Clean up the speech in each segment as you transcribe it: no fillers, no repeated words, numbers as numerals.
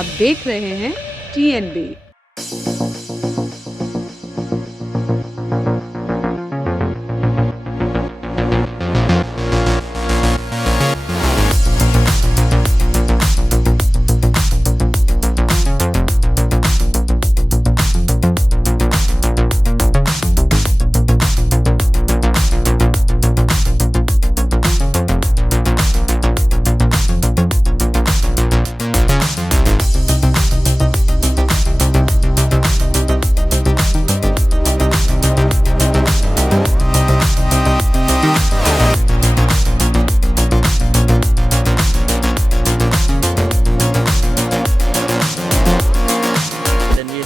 आप देख रहे हैं TNB।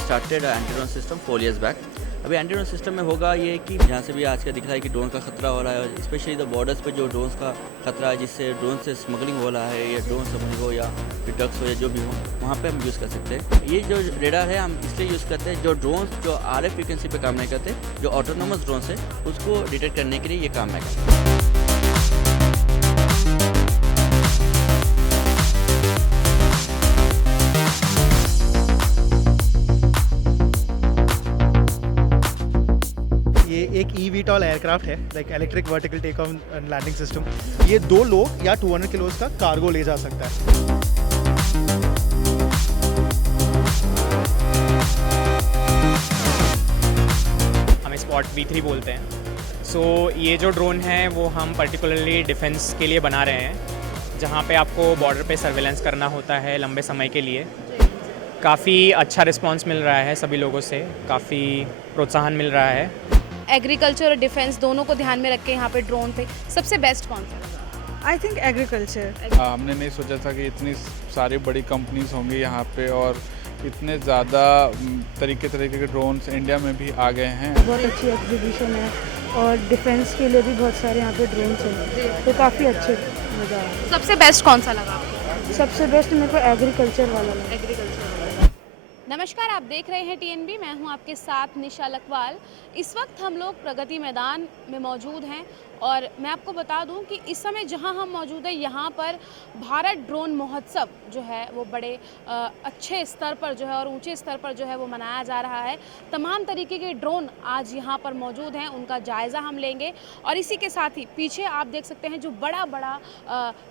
Started anti drone system 4 years back. अभी एंटी ड्रोन सिस्टम में होगा ये कि जहाँ से भी आज का दिख रहा है कि ड्रोन का खतरा हो रहा है, स्पेशली द बॉर्डर्स पे जो ड्रोन्स का खतरा है, जिससे ड्रोन से स्मगलिंग हो रहा है या ड्रोन स्मगलिंग हो या ड्रग्स हो या जो भी हो, वहाँ पे हम यूज़ कर सकते हैं। ये जो रेडार है हम इसलिए यूज़ करते हैं, जो ड्रोन्स जो RF फ्रिक्वेंसी पे काम नहीं करते, जो ऑटोनोमस ड्रोन्स है उसको डिटेक्ट करने के लिए ये काम नहीं करता। ये एक eVTOL एयरक्राफ्ट है, like electric vertical take off and landing system. ये 2 लोग या 200 किलोज का कार्गो ले जा सकता है। हम स्पॉट V3 बोलते हैं। सो ये जो ड्रोन है वो हम पर्टिकुलरली डिफेंस के लिए बना रहे हैं, जहाँ पे आपको बॉर्डर पे सर्वेलेंस करना होता है लंबे समय के लिए। काफ़ी अच्छा रिस्पांस मिल रहा है सभी लोगों से, काफ़ी प्रोत्साहन मिल रहा है। एग्रीकल्चर और डिफेंस दोनों को ध्यान में रख के यहाँ पे ड्रोन पे सबसे बेस्ट कौन सा? I think agriculture. हमने नहीं सोचा था कि इतनी सारी बड़ी कंपनीज होंगी यहाँ पे और इतने ज़्यादा तरीके के ड्रोन्स इंडिया में भी आ गए हैं। बहुत अच्छी एग्जीबिशन है और डिफेंस के लिए भी बहुत सारे यहाँ पे ड्रोन्स हैं, तो काफ़ी अच्छे मज़ा आया। सबसे बेस्ट कौन सा लगा आपको? सबसे बेस्ट मेरे को एग्रीकल्चर वाला लगा। एग्रीकल्चर। नमस्कार, आप देख रहे हैं TNB। मैं हूं आपके साथ निशा लकवाल। इस वक्त हम लोग प्रगति मैदान में मौजूद हैं और मैं आपको बता दूं कि इस समय जहां हम मौजूद हैं यहाँ पर भारत ड्रोन महोत्सव जो है वो बड़े अच्छे स्तर पर जो है और ऊंचे स्तर पर जो है वो मनाया जा रहा है। तमाम तरीके के ड्रोन आज यहाँ पर मौजूद हैं, उनका जायज़ा हम लेंगे और इसी के साथ ही पीछे आप देख सकते हैं जो बड़ा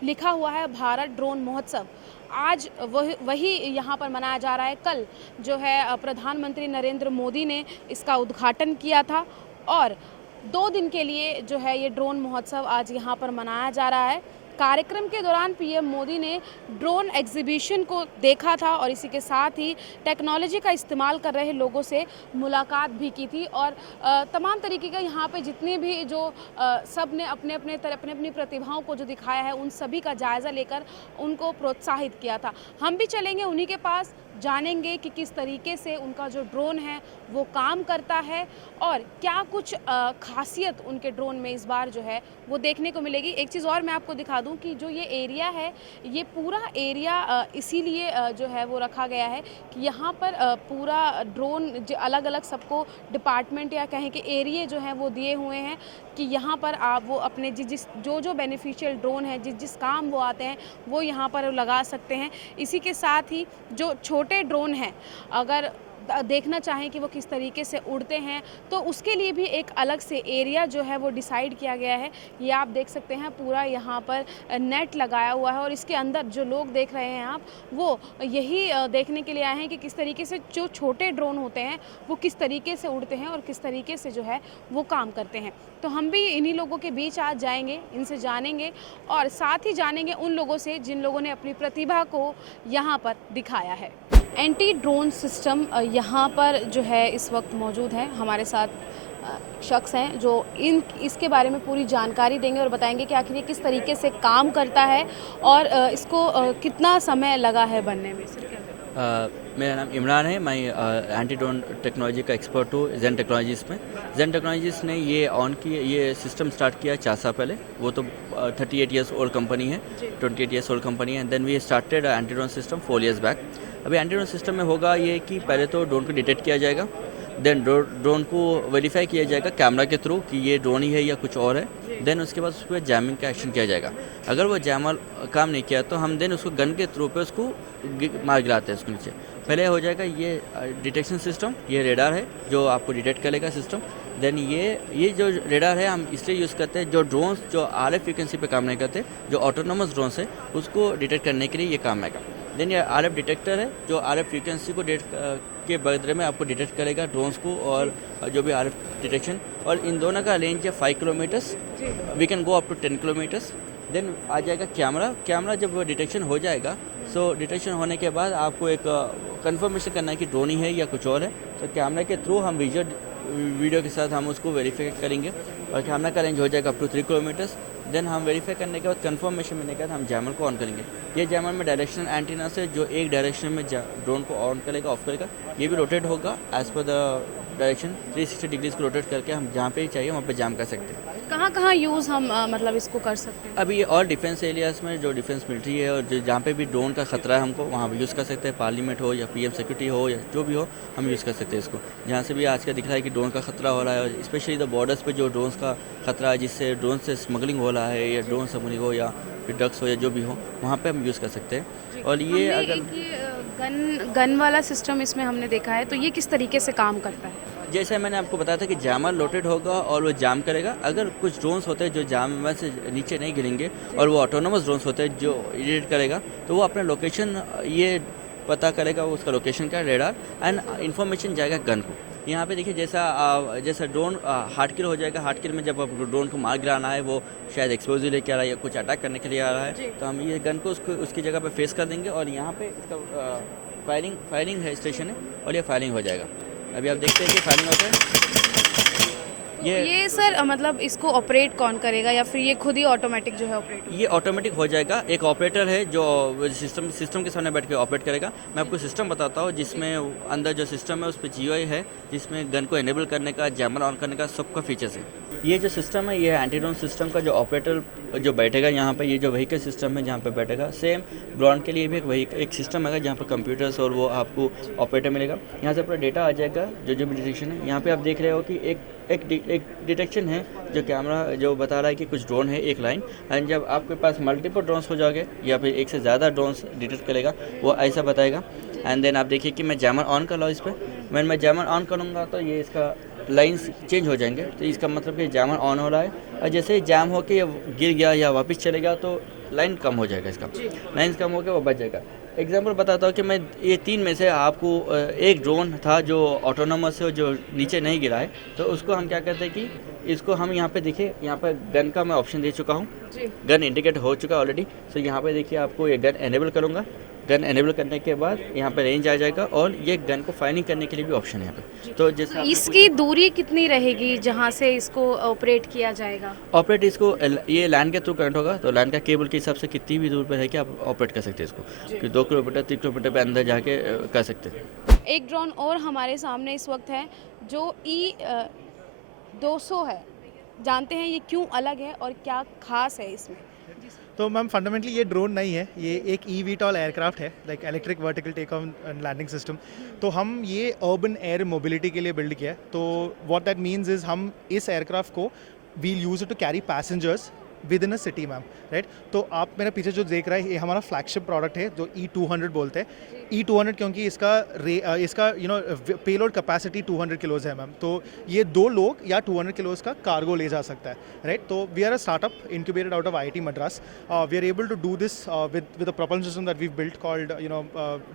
लिखा हुआ है भारत ड्रोन महोत्सव। आज वही यहाँ पर मनाया जा रहा है। कल जो है प्रधानमंत्री नरेंद्र मोदी ने इसका उद्घाटन किया था और 2 दिन के लिए जो है ये ड्रोन महोत्सव आज यहाँ पर मनाया जा रहा है। कार्यक्रम के दौरान PM मोदी ने ड्रोन एग्जीबिशन को देखा था और इसी के साथ ही टेक्नोलॉजी का इस्तेमाल कर रहे लोगों से मुलाकात भी की थी और तमाम तरीके का यहाँ पे जितने भी जो सब ने अपने अपनी प्रतिभाओं को जो दिखाया है उन सभी का जायज़ा लेकर उनको प्रोत्साहित किया था। हम भी चलेंगे उन्हीं के पास, जानेंगे कि किस तरीके से उनका जो ड्रोन है वो काम करता है और क्या कुछ खासियत उनके ड्रोन में इस बार जो है वो देखने को मिलेगी। एक चीज़ और मैं आपको दिखा दूं कि जो ये एरिया है, ये पूरा एरिया इसीलिए जो है वो रखा गया है कि यहाँ पर पूरा ड्रोन अलग अलग सबको डिपार्टमेंट या कहें कि एरिया जो हैं वो दिए हुए हैं कि यहाँ पर आप वो अपने जो बेनिफिशियल ड्रोन है जिस काम वो आते हैं वो यहाँ पर लगा सकते हैं। इसी के साथ ही जो छोटे ड्रोन हैं अगर देखना चाहें कि वो किस तरीके से उड़ते हैं तो उसके लिए भी एक अलग से एरिया जो है वो डिसाइड किया गया है। ये आप देख सकते हैं पूरा यहाँ पर नेट लगाया हुआ है और इसके अंदर जो लोग देख रहे हैं आप वो यही देखने के लिए आए हैं कि किस तरीके से जो छोटे ड्रोन होते हैं वो किस तरीके से उड़ते हैं और किस तरीके से जो है वो काम करते हैं। तो हम भी इन्हीं लोगों के बीच आज जाएंगे, इनसे जानेंगे और साथ ही जानेंगे उन लोगों से जिन लोगों ने अपनी प्रतिभा को यहाँ पर दिखाया है। एंटी ड्रोन सिस्टम यहाँ पर जो है इस वक्त मौजूद है। हमारे साथ शख्स हैं जो इसके बारे में पूरी जानकारी देंगे और बताएंगे कि आखिर ये किस तरीके से काम करता है और इसको कितना समय लगा है बनने में। मेरा नाम इमरान है। मैं एंटी ड्रोन टेक्नोलॉजी का एक्सपर्ट हूँ जेन टेक्नोलॉजीज़ में। जेन टेक्नोलॉजीज़ ने ये सिस्टम स्टार्ट किया 4 साल पहले। वो तो 38 years ओल्ड कंपनी है, 28 years ओल्ड कंपनी है। And then we started anti drone system 4 years back. अभी एंटी ड्रोन सिस्टम में होगा ये कि पहले तो ड्रोन को डिटेक्ट किया जाएगा, देन ड्रोन को वेरीफाई किया जाएगा कैमरा के थ्रू कि ये ड्रोन ही है या कुछ और है। देन उसके बाद उस पर जैमिंग का एक्शन किया जाएगा। अगर वो जैमर काम नहीं किया तो हम देन उसको गन के थ्रू पे उसको मार गिराते हैं उसके नीचे। पहले हो जाएगा ये डिटेक्शन सिस्टम, ये रेडार है जो आपको डिटेक्ट करेगा सिस्टम। देन ये जो रेडार है हम इसलिए यूज़ करते हैं, जो ड्रोन्स जो RF फ्रिक्वेंसी पे काम नहीं करते, जो ऑटोनोमस ड्रोन्स है उसको डिटेक्ट करने के लिए ये काम आएगा। देन ये RF डिटेक्टर है जो RF फ्रिक्वेंसी को के बदले में आपको डिटेक्ट करेगा ड्रोन्स को और जो भी RF डिटेक्शन। और इन दोनों का रेंज है 5 kilometres, we can go up to 10 kilometres. Then आ जाएगा कैमरा जब डिटेक्शन हो जाएगा, सो डिटेक्शन होने के बाद आपको एक कंफर्मेशन करना है कि ड्रोन ही है या कुछ और है। तो कैमरा के थ्रू हम वीडियो के साथ हम उसको वेरीफाई करेंगे और कैमरा का रेंज हो जाएगा अप टू 3 किलोमीटर्स। देन हम वेरीफाई करने के बाद कंफर्मेशन मिलने के बाद हम जैमर को ऑन करेंगे। ये जैमर में डायरेक्शनल एंटीना से जो एक डायरेक्शन में ड्रोन को ऑन करेगा ऑफ करेगा, ये भी रोटेट होगा as per the direction 360 degrees को रोटेट करके हम जहाँ पे ही चाहिए वहाँ पे जैम कर सकते हैं। कहाँ कहाँ यूज़ हम मतलब इसको कर सकते हैं? अभी ये और डिफेंस एरियाज़ में जो डिफेंस मिलिट्री है और जहाँ पे भी ड्रोन का खतरा है हमको वहाँ पे यूज़ कर सकते हैं। पार्लियामेंट हो या PM सिक्योरिटी हो या जो भी हो, हम यूज़ कर सकते हैं इसको। जहाँ से भी आज का दिख रहा है कि ड्रोन का खतरा हो रहा है, और स्पेशली द बॉर्डर्स पे जो ड्रोन्स का खतरा है, जिससे ड्रोन से स्मगलिंग हो रहा है या ड्रोन स्मगलिंग हो या फिर ड्रग्स हो या जो भी हो, वहाँ पे हम यूज़ कर सकते हैं। और ये अगर गन वाला सिस्टम इसमें हमने देखा है, तो ये किस तरीके से काम करता है? जैसे मैंने आपको बताया था कि जैमर लोटेड होगा और वो जाम करेगा। अगर कुछ ड्रोन्स होते हैं जो जाम से नीचे नहीं गिरेंगे और वो ऑटोनोमस ड्रोन्स होते हैं जो इडिट करेगा, तो वो अपना लोकेशन ये पता करेगा उसका लोकेशन का रेडार एंड इंफॉर्मेशन जाएगा गन को। यहाँ पे देखिए जैसा ड्रोन हार्ड किल हो जाएगा। हार्ड किल में जब ड्रोन को मार गिराना है, वो शायद एक्सप्लोजिव लेके आ रहा है या कुछ अटैक करने के लिए आ रहा है, तो हम ये गन को उसकी जगह पे फेस कर देंगे और यहाँ पे इसका फायरिंग है स्टेशन है और ये फायरिंग हो जाएगा। अभी आप देखते हैं कि फायरिंग होता है। ये सर मतलब इसको ऑपरेट कौन करेगा या फिर ये खुद ही ऑटोमेटिक जो है ऑपरेट? ये ऑटोमेटिक हो जाएगा। एक ऑपरेटर है जो सिस्टम के सामने बैठ के ऑपरेट करेगा। मैं आपको सिस्टम बताता हूँ जिसमें अंदर जो सिस्टम है उस पर GUI है, जिसमें गन को इनेबल करने का, जैमर ऑन करने का सबका फीचर्स है। ये जो सिस्टम है, ये एंटी ड्रोन सिस्टम का जो ऑपरेटर जो बैठेगा यहाँ पे, ये जो व्हीकल सिस्टम है जहाँ पे बैठेगा, सेम ग्राउंड के लिए भी एक सिस्टम है जहाँ पे कंप्यूटर्स और वो आपको ऑपरेटर मिलेगा। यहाँ से पूरा डेटा आ जाएगा जो भी डिटेक्शन है। यहाँ पे आप देख रहे हो कि एक डिटेक्शन है जो कैमरा जो बता रहा है कि कुछ ड्रोन है एक लाइन, एंड जब आपके पास मल्टीपल ड्रोन्स हो जाओगे या फिर एक से ज़्यादा ड्रोन्स डिटेक्ट करेगा वो ऐसा बताएगा। एंड देन आप देखिए कि मैं जैमर ऑन कर रहा हूँ इस पर। मैं जैमर ऑन करूँगा तो ये इसका लाइंस चेंज हो जाएंगे, तो इसका मतलब कि जैमर ऑन हो रहा है। और जैसे ही जैम होके गिर गया या वापस चलेगा तो लाइन कम हो जाएगा, इसका लाइन्स कम होकर वो बच जाएगा। एग्जांपल बताता हूँ कि मैं ये 3 में से आपको एक ड्रोन था जो ऑटोनोमस है जो नीचे नहीं गिरा है, तो उसको हम क्या करते हैं कि इसको हम यहाँ पे देखिए, यहाँ पर गन का मैं ऑप्शन दे चुका हूँ, गन इंडिकेट हो चुका है ऑलरेडी। सो यहाँ पे देखिए आपको ये गन एनेबल करूँगा। गन एनेबल करने के बाद यहाँ पे रेंज आ जाएगा और ये गन को फायरिंग करने के लिए भी ऑप्शन है यहाँ पे। तो जैसे इसकी दूरी कितनी रहेगी जहाँ से इसको ऑपरेट किया जाएगा? ऑपरेट इसको ये लैंड के थ्रू करंट होगा, तो लैंड का केबल के हिसाब से कितनी भी दूर पर है कि आप ऑपरेट कर सकते हैं इसको, कि 2 किलोमीटर 3 किलोमीटर पे अंदर जाके कर सकते हैं। एक ड्रोन और हमारे सामने इस वक्त है जो E200 है। जानते हैं ये क्यों अलग है और क्या खास है इसमें? तो मैम फंडामेंटली ये ड्रोन नहीं है, ये एक eVTOL एयरक्राफ्ट है, like electric vertical take off and landing system. तो हम ये अर्बन एयर मोबिलिटी के लिए बिल्ड किया है। तो व्हाट दैट मीन्स इज हम इस एयरक्राफ्ट को we'll use to carry passengers within a city ma'am, right. तो आप मेरे पीछे जो देख रहे हैं ये हमारा फ्लैगशिप प्रोडक्ट है जो E200 बोलते हैं। E200 क्योंकि इसका पेलोड कैपेसिटी 200 किलोज़ है मैम। तो ये 2 लोग या 200 किलोज़ का कार्गो ले जा सकता है, राइट। तो we are a startup incubated out of IIT Madras. We are able to do this with a propulsion system that we've built called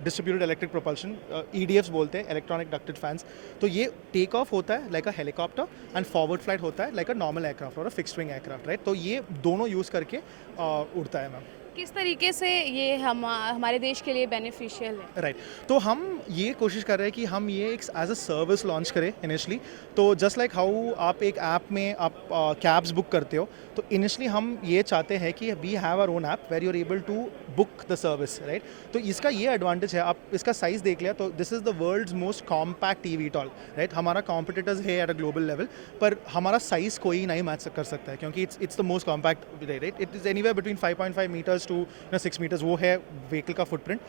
distributed electric propulsion, EDFs बोलते हैं, electronic ducted fans. तो ये take off होता है like a helicopter and forward flight होता है like a normal aircraft और a fixed wing aircraft, right. तो ये दोनों यूज़ करके उड़ता है मैम। किस तरीके से ये हमारे देश के लिए बेनिफिशियल है? राइट। तो हम ये कोशिश कर रहे हैं कि हम ये एक एज अ सर्विस लॉन्च करें इनिशली। तो जस्ट लाइक हाउ आप एक ऐप में आप कैब्स बुक करते हो, तो इनिशली हम ये चाहते हैं कि we have our own app where you are able to book the service, right. तो इसका ये एडवांटेज है, आप इसका साइज़ देख लिया तो this is the world's most compact eVTOL, right. हमारा कॉम्पिटिटर्स है एट अ ग्लोबल लेवल, पर हमारा साइज़ कोई नहीं मैच कर सकता है क्योंकि it's the most compact, right. It is anywhere between 5.5 meters to 6 meters, वो है व्हीकल का फुटप्रिंट।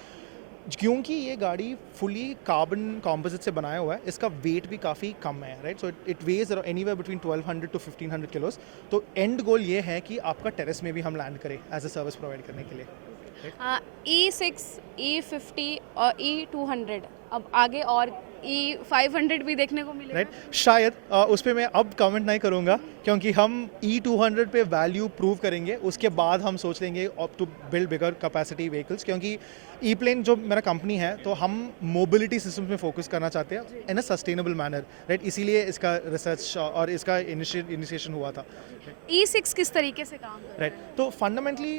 क्योंकि ये गाड़ी फुली कार्बन कॉम्पोजिट से बनाया हुआ है, इसका वेट भी काफ़ी कम है, right. So it weighs anywhere between 1200 to 1500 kilos. तो एंड गोल ये है कि आपका टेरेस में भी हम लैंड करें एज अ सर्विस प्रोवाइड करने के लिए। E6, E50 और E200, अब आगे और E500 भी देखने को मिलेगा। राइट शायद उस पर मैं अब कमेंट नहीं करूँगा क्योंकि हम E200 पे वैल्यू प्रूव करेंगे, उसके बाद हम सोच लेंगे opt to build bigger capacity vehicles, क्योंकि ई प्लेन जो मेरा कंपनी है तो हम मोबिलिटी सिस्टम्स में फोकस करना चाहते हैं इन अ सस्टेनेबल मैनर, राइट, इसीलिए इसका रिसर्च और इसका इनिशिएशन हुआ था। E6 किस तरीके से काम कर रहा है? राइट तो फंडामेंटली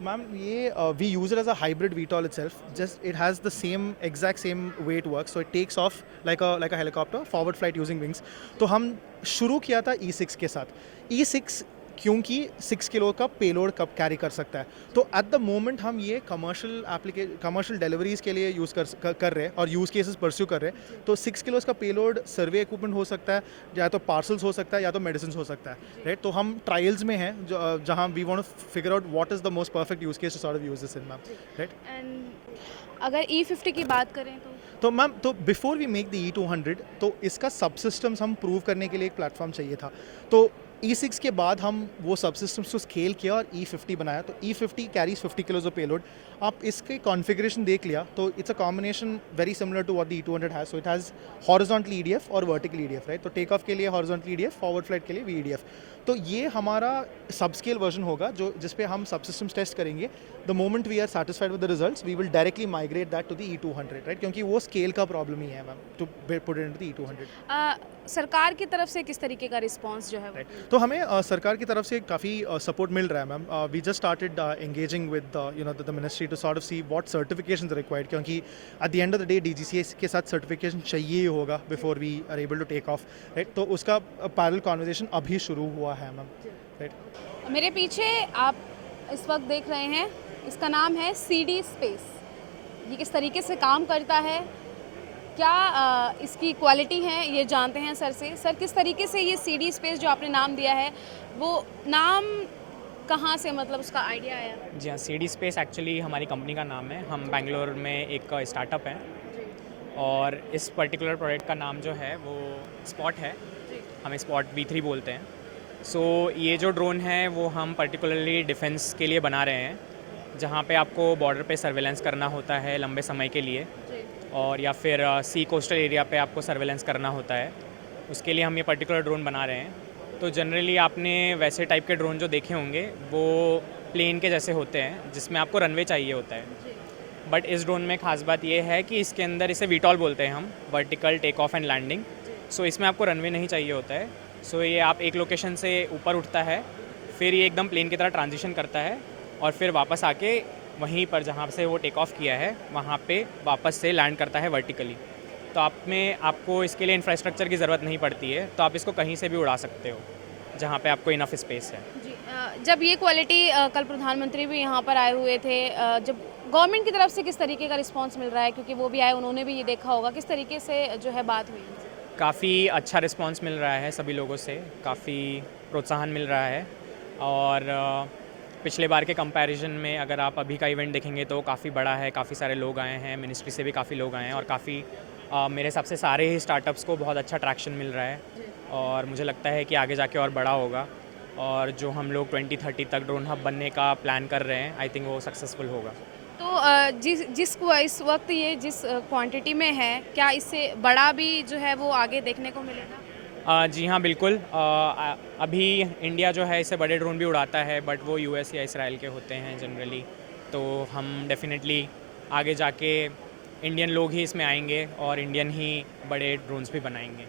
मैम ये we use it as a hybrid VTOL itself, just it has the same exact same way it work, so it takes off like a helicopter forward flight using wings. तो हम शुरू किया था E6 के साथ। E6 क्योंकि 6 kilo का payload कब कैरी कर सकता है, तो एट द मोमेंट हम ये कमर्शियल डिलीवरीज के लिए यूज़ कर रहे हैं और यूज़ केसेस परस्यू कर रहे हैं। तो 6 किलोस का पेलोड सर्वे इक्विपमेंट हो सकता है, या तो पार्सल्स हो सकता है, या तो मेडिसिन हो सकता है, राइट। तो हम ट्रायल्स में हैं जहाँ we want to figure out what is the most perfect use case to sort of use this in, ma'am, right. And अगर E50 की बात करें तो मैम तो before we make the E200 तो इसका सब सिस्टम्स हम प्रूव करने के लिए एक प्लेटफॉर्म चाहिए था। तो E6 के बाद हम वो सब सिस्टम्स को स्केल किया और E50 बनाया। तो E50 carries 50 kilos of payload. आप इसके कॉन्फ़िगरेशन देख लिया तो it's a combination very similar to what the E200 has. So it has horizontal EDF और वर्टिकल EDF, राइट। तो टेक ऑफ के लिए हॉरिजॉन्टल EDF, फॉरवर्ड फ्लाइट के लिए VEDF। तो ये हमारा सब स्केल वर्जन होगा जो जिस पे हम सब सिस्टम्स टेस्ट करेंगे। The moment we are satisfied with the results we will directly migrate that to the E200, right, क्योंकि वो स्केल का प्रॉब्लम ही है, ma'am, to put it into the E200। सरकार की तरफ से किस तरीके का रिस्पांस जो है वो? तो हमें सरकार की तरफ से काफ़ी सपोर्ट मिल रहा है, ma'am. We just started engaging with the ministry to sort of see what certifications are required, क्योंकि at the end of the day DGCA के साथ सर्टिफिकेशन चाहिए ही होगा before we are able to take off, right. तो उसका parallel conversation अभी शुरू हुआ है, मैम, राइट। मेरे पीछे आप इस वक्त देख रहे हैं, इसका नाम है CD स्पेस। ये किस तरीके से काम करता है, क्या इसकी क्वालिटी है, ये जानते हैं सर से। सर, किस तरीके से ये CD स्पेस जो आपने नाम दिया है, वो नाम कहाँ से, मतलब उसका आइडिया आया? जी हाँ, CD स्पेस एक्चुअली हमारी कंपनी का नाम है। हम बेंगलोर में एक स्टार्टअप हैं और इस पर्टिकुलर प्रोडक्ट का नाम जो है वो स्पॉट है। हम स्पॉट V3 बोलते हैं। सो ये जो ड्रोन है वो हम पर्टिकुलरली डिफेंस के लिए बना रहे हैं, जहाँ पे आपको बॉर्डर पे सर्वेलेंस करना होता है लंबे समय के लिए, और या फिर सी कोस्टल एरिया पे आपको सर्वेलेंस करना होता है। उसके लिए हम ये पर्टिकुलर ड्रोन बना रहे हैं। तो जनरली आपने वैसे टाइप के ड्रोन जो देखे होंगे वो प्लेन के जैसे होते हैं, जिसमें आपको रनवे चाहिए होता है। बट इस ड्रोन में ख़ास बात ये है कि इसके अंदर, इसे VTOL बोलते हैं हम, vertical take off and landing. So इसमें आपको रनवे नहीं चाहिए होता है। सो ये आप एक लोकेशन से ऊपर उठता है, फिर ये एकदम प्लेन की तरह ट्रांजिशन करता है और फिर वापस आके वहीं पर जहाँ से वो टेक ऑफ किया है वहाँ पे वापस से लैंड करता है वर्टिकली। तो आपको इसके लिए इंफ्रास्ट्रक्चर की ज़रूरत नहीं पड़ती है, तो आप इसको कहीं से भी उड़ा सकते हो जहाँ पे आपको इनफ स्पेस है। जी, जब ये क्वालिटी, कल प्रधानमंत्री भी यहाँ पर आए हुए थे, जब गवर्नमेंट की तरफ से किस तरीके का रिस्पांस मिल रहा है, क्योंकि वो भी आए, उन्होंने भी ये देखा होगा, किस तरीके से जो है बात हुई? काफ़ी अच्छा रिस्पांस मिल रहा है सभी लोगों से, काफ़ी प्रोत्साहन मिल रहा है। और पिछले बार के कंपैरिजन में अगर आप अभी का इवेंट देखेंगे तो काफ़ी बड़ा है, काफ़ी सारे लोग आए हैं, मिनिस्ट्री से भी काफ़ी लोग आए हैं और काफ़ी मेरे हिसाब से सारे ही स्टार्टअप्स को बहुत अच्छा ट्रैक्शन मिल रहा है और मुझे लगता है कि आगे जाके और बड़ा होगा। और जो हम लोग 2030 तक ड्रोन हब बनने का प्लान कर रहे हैं, आई थिंक वो सक्सेसफुल होगा। तो इस वक्त ये जिस क्वांटिटी में है, क्या इससे बड़ा भी जो है वो आगे देखने को मिलेगा? जी हाँ, बिल्कुल। अभी इंडिया जो है इससे बड़े ड्रोन भी उड़ाता है, बट वो US या इसराइल के होते हैं जनरली। तो हम डेफिनेटली आगे जाके इंडियन लोग ही इसमें आएंगे और इंडियन ही बड़े ड्रोन्स भी बनाएंगे।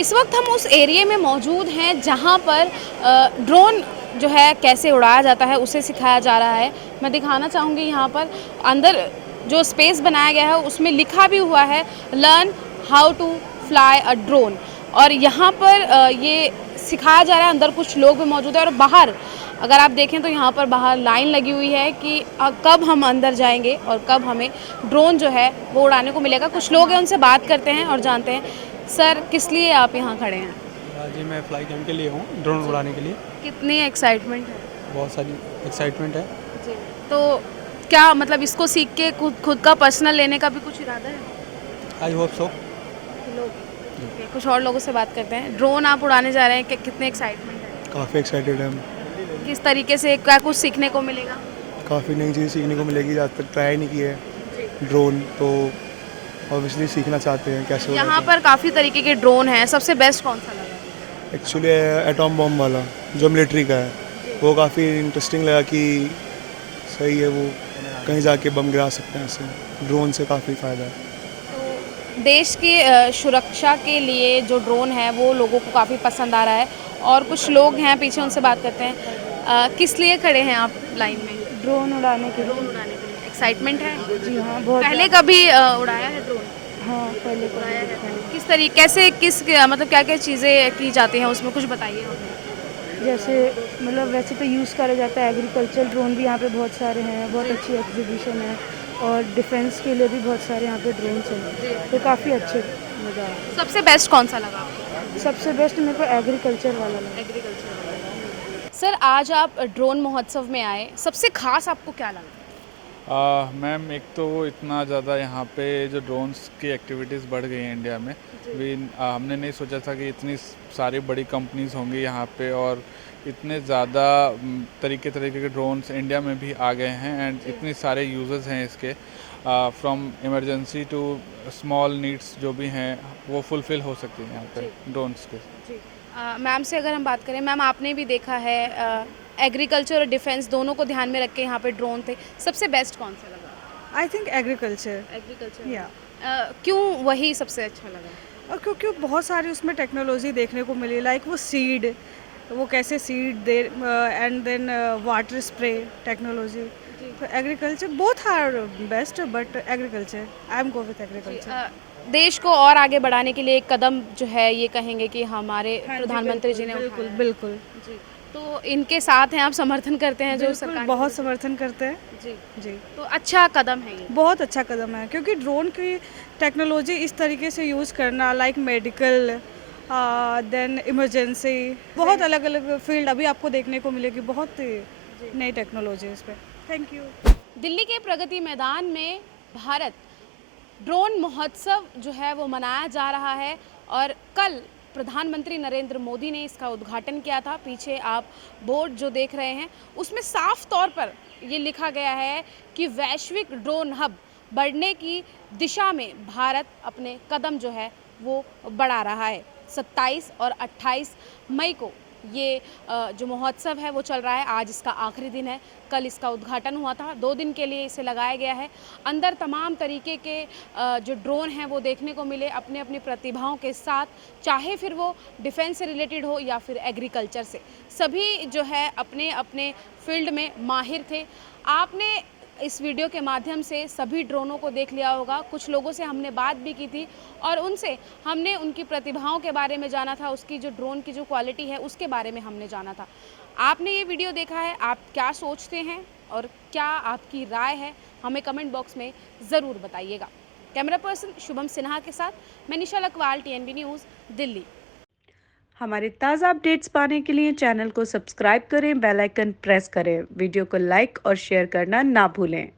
इस वक्त हम उस एरिया में मौजूद हैं जहां पर ड्रोन जो है कैसे उड़ाया जाता है उसे सिखाया जा रहा है। मैं दिखाना चाहूँगी, यहाँ पर अंदर जो स्पेस बनाया गया है उसमें लिखा भी हुआ है learn how to fly a drone, और यहाँ पर ये सिखाया जा रहा है। अंदर कुछ लोग भी मौजूद हैं और बाहर अगर आप देखें तो यहाँ पर बाहर लाइन लगी हुई है कि कब हम अंदर जाएंगे और कब हमें ड्रोन जो है वो उड़ाने को मिलेगा। कुछ लोग हैं, उनसे बात करते हैं और जानते हैं। सर, किस लिए आप यहाँ खड़े हैं? जी, मैं फ्लाई कैम के लिए हूँ, ड्रोन उड़ाने के लिए। कितनी एक्साइटमेंट है? बहुत सारी एक्साइटमेंट है जी। तो क्या मतलब इसको सीख के खुद का पर्सनल लेने का भी कुछ इरादा है? I hope so. कुछ और लोगों से बात करते हैं। ड्रोन आप उड़ाने जा रहे हैं, कितने एक्साइटमेंट है? काफ़ी एक्साइटेड है हम। किस तरीके से, क्या कुछ सीखने को मिलेगा? काफ़ी नई चीज़ सीखने को मिलेगी, आज तक ट्राई नहीं की है ड्रोन, तो ऑब्वियसली सीखना चाहते हैं कैसे होता यहाँ है। पर काफ़ी तरीके के ड्रोन हैं, सबसे बेस्ट कौन सा लगा? एक्चुअली एटॉम बॉम्ब वाला जो मिलिट्री का है वो काफ़ी इंटरेस्टिंग लगा कि सही है, वो कहीं जाके बम गिरा सकते हैं, इससे ड्रोन से काफ़ी फ़ायदा है। तो देश की सुरक्षा के लिए जो ड्रोन है वो लोगों को काफ़ी पसंद आ रहा है और कुछ लोग हैं पीछे, उनसे बात करते हैं। किस लिए खड़े हैं आप लाइन में? ड्रोन उड़ाने के लिए। ड्रोन उड़ाने के लिए एक्साइटमेंट है? जी हाँ, बहुत पहले कभी उड़ाया है ड्रोन? हाँ, पहले उड़ाया है। पहले किस तरीके कैसे मतलब क्या क्या चीज़ें की जाती हैं उसमें, कुछ बताइए हमें। जैसे मतलब वैसे तो यूज़ करा जाता है एग्रीकल्चर ड्रोन भी यहाँ पे बहुत सारे हैं, बहुत अच्छी एग्जीबिशन है और डिफेंस के लिए भी बहुत सारे यहाँ पे ड्रोन्स हैं, तो काफ़ी अच्छे मज़ा आया। सबसे बेस्ट कौन सा लगा आपको? सबसे बेस्ट मेरे को एग्रीकल्चर वाला लगा। एग्रीकल्चर वाला। सर आज आप ड्रोन महोत्सव में आए, सबसे खास आपको क्या लगा? मैम एक तो इतना ज़्यादा यहाँ पे जो ड्रोन्स की एक्टिविटीज़ बढ़ गई हैं इंडिया में भी, हमने नहीं सोचा था कि इतनी सारी बड़ी कंपनीज होंगी यहाँ पे और इतने ज़्यादा तरीके के ड्रोन्स इंडिया में भी आ गए हैं एंड इतने सारे यूजर्स हैं इसके, from emergency to small needs जो भी हैं वो फुलफ़िल हो सकती हैं यहाँ पे ड्रोन्स के। मैम से अगर हम बात करें, मैम आपने भी देखा है एग्रीकल्चर और डिफेंस दोनों को ध्यान में रख के यहाँ पे ड्रोन थे, सबसे बेस्ट कौन सा लगा? I think agriculture. एग्रीकल्चर या क्यों वही सबसे अच्छा लगा? और क्योंकि बहुत सारी उसमें टेक्नोलॉजी देखने को मिली, लाइक वो सीड, वो कैसे सीड दे and then water spray technology. तो agriculture both are best, but agriculture I am go with agriculture. देश को और आगे बढ़ाने के लिए एक कदम जो है ये कहेंगे कि हमारे प्रधानमंत्री जी ने बिल्कुल उठाया। बिल्कुल जी, तो इनके साथ हैं आप, समर्थन करते हैं जो बिल्कुल, सरकार? बहुत समर्थन करते हैं जी जी। तो अच्छा कदम है ये। बहुत अच्छा कदम है क्योंकि ड्रोन की टेक्नोलॉजी इस तरीके से यूज़ करना, लाइक मेडिकल, देन इमरजेंसी, बहुत अलग अलग फील्ड अभी आपको देखने को मिलेगी, बहुत नई टेक्नोलॉजी इस पर। Thank you. दिल्ली के प्रगति मैदान में भारत ड्रोन महोत्सव जो है वो मनाया जा रहा है और कल प्रधानमंत्री नरेंद्र मोदी ने इसका उद्घाटन किया था। पीछे आप बोर्ड जो देख रहे हैं उसमें साफ तौर पर ये लिखा गया है कि वैश्विक ड्रोन हब बढ़ने की दिशा में भारत अपने कदम जो है वो बढ़ा रहा है। 27 और 28 मई को ये जो महोत्सव है वो चल रहा है। आज इसका आखिरी दिन है, कल इसका उद्घाटन हुआ था, 2 दिन के लिए इसे लगाया गया है। अंदर तमाम तरीके के जो ड्रोन हैं वो देखने को मिले अपने अपनी प्रतिभाओं के साथ, चाहे फिर वो डिफेंस से रिलेटेड हो या फिर एग्रीकल्चर से, सभी जो है अपने अपने फील्ड में माहिर थे। आपने इस वीडियो के माध्यम से सभी ड्रोनों को देख लिया होगा। कुछ लोगों से हमने बात भी की थी और उनसे हमने उनकी प्रतिभाओं के बारे में जाना था, उसकी जो ड्रोन की जो क्वालिटी है उसके बारे में हमने जाना था। आपने ये वीडियो देखा है, आप क्या सोचते हैं और क्या आपकी राय है, हमें कमेंट बॉक्स में ज़रूर बताइएगा। कैमरा पर्सन शुभम सिन्हा के साथ मैं निशा लकवाल, TNB न्यूज़, दिल्ली। हमारे ताज़ा अपडेट्स पाने के लिए चैनल को सब्सक्राइब करें, बेल आइकन प्रेस करें, वीडियो को लाइक और शेयर करना ना भूलें।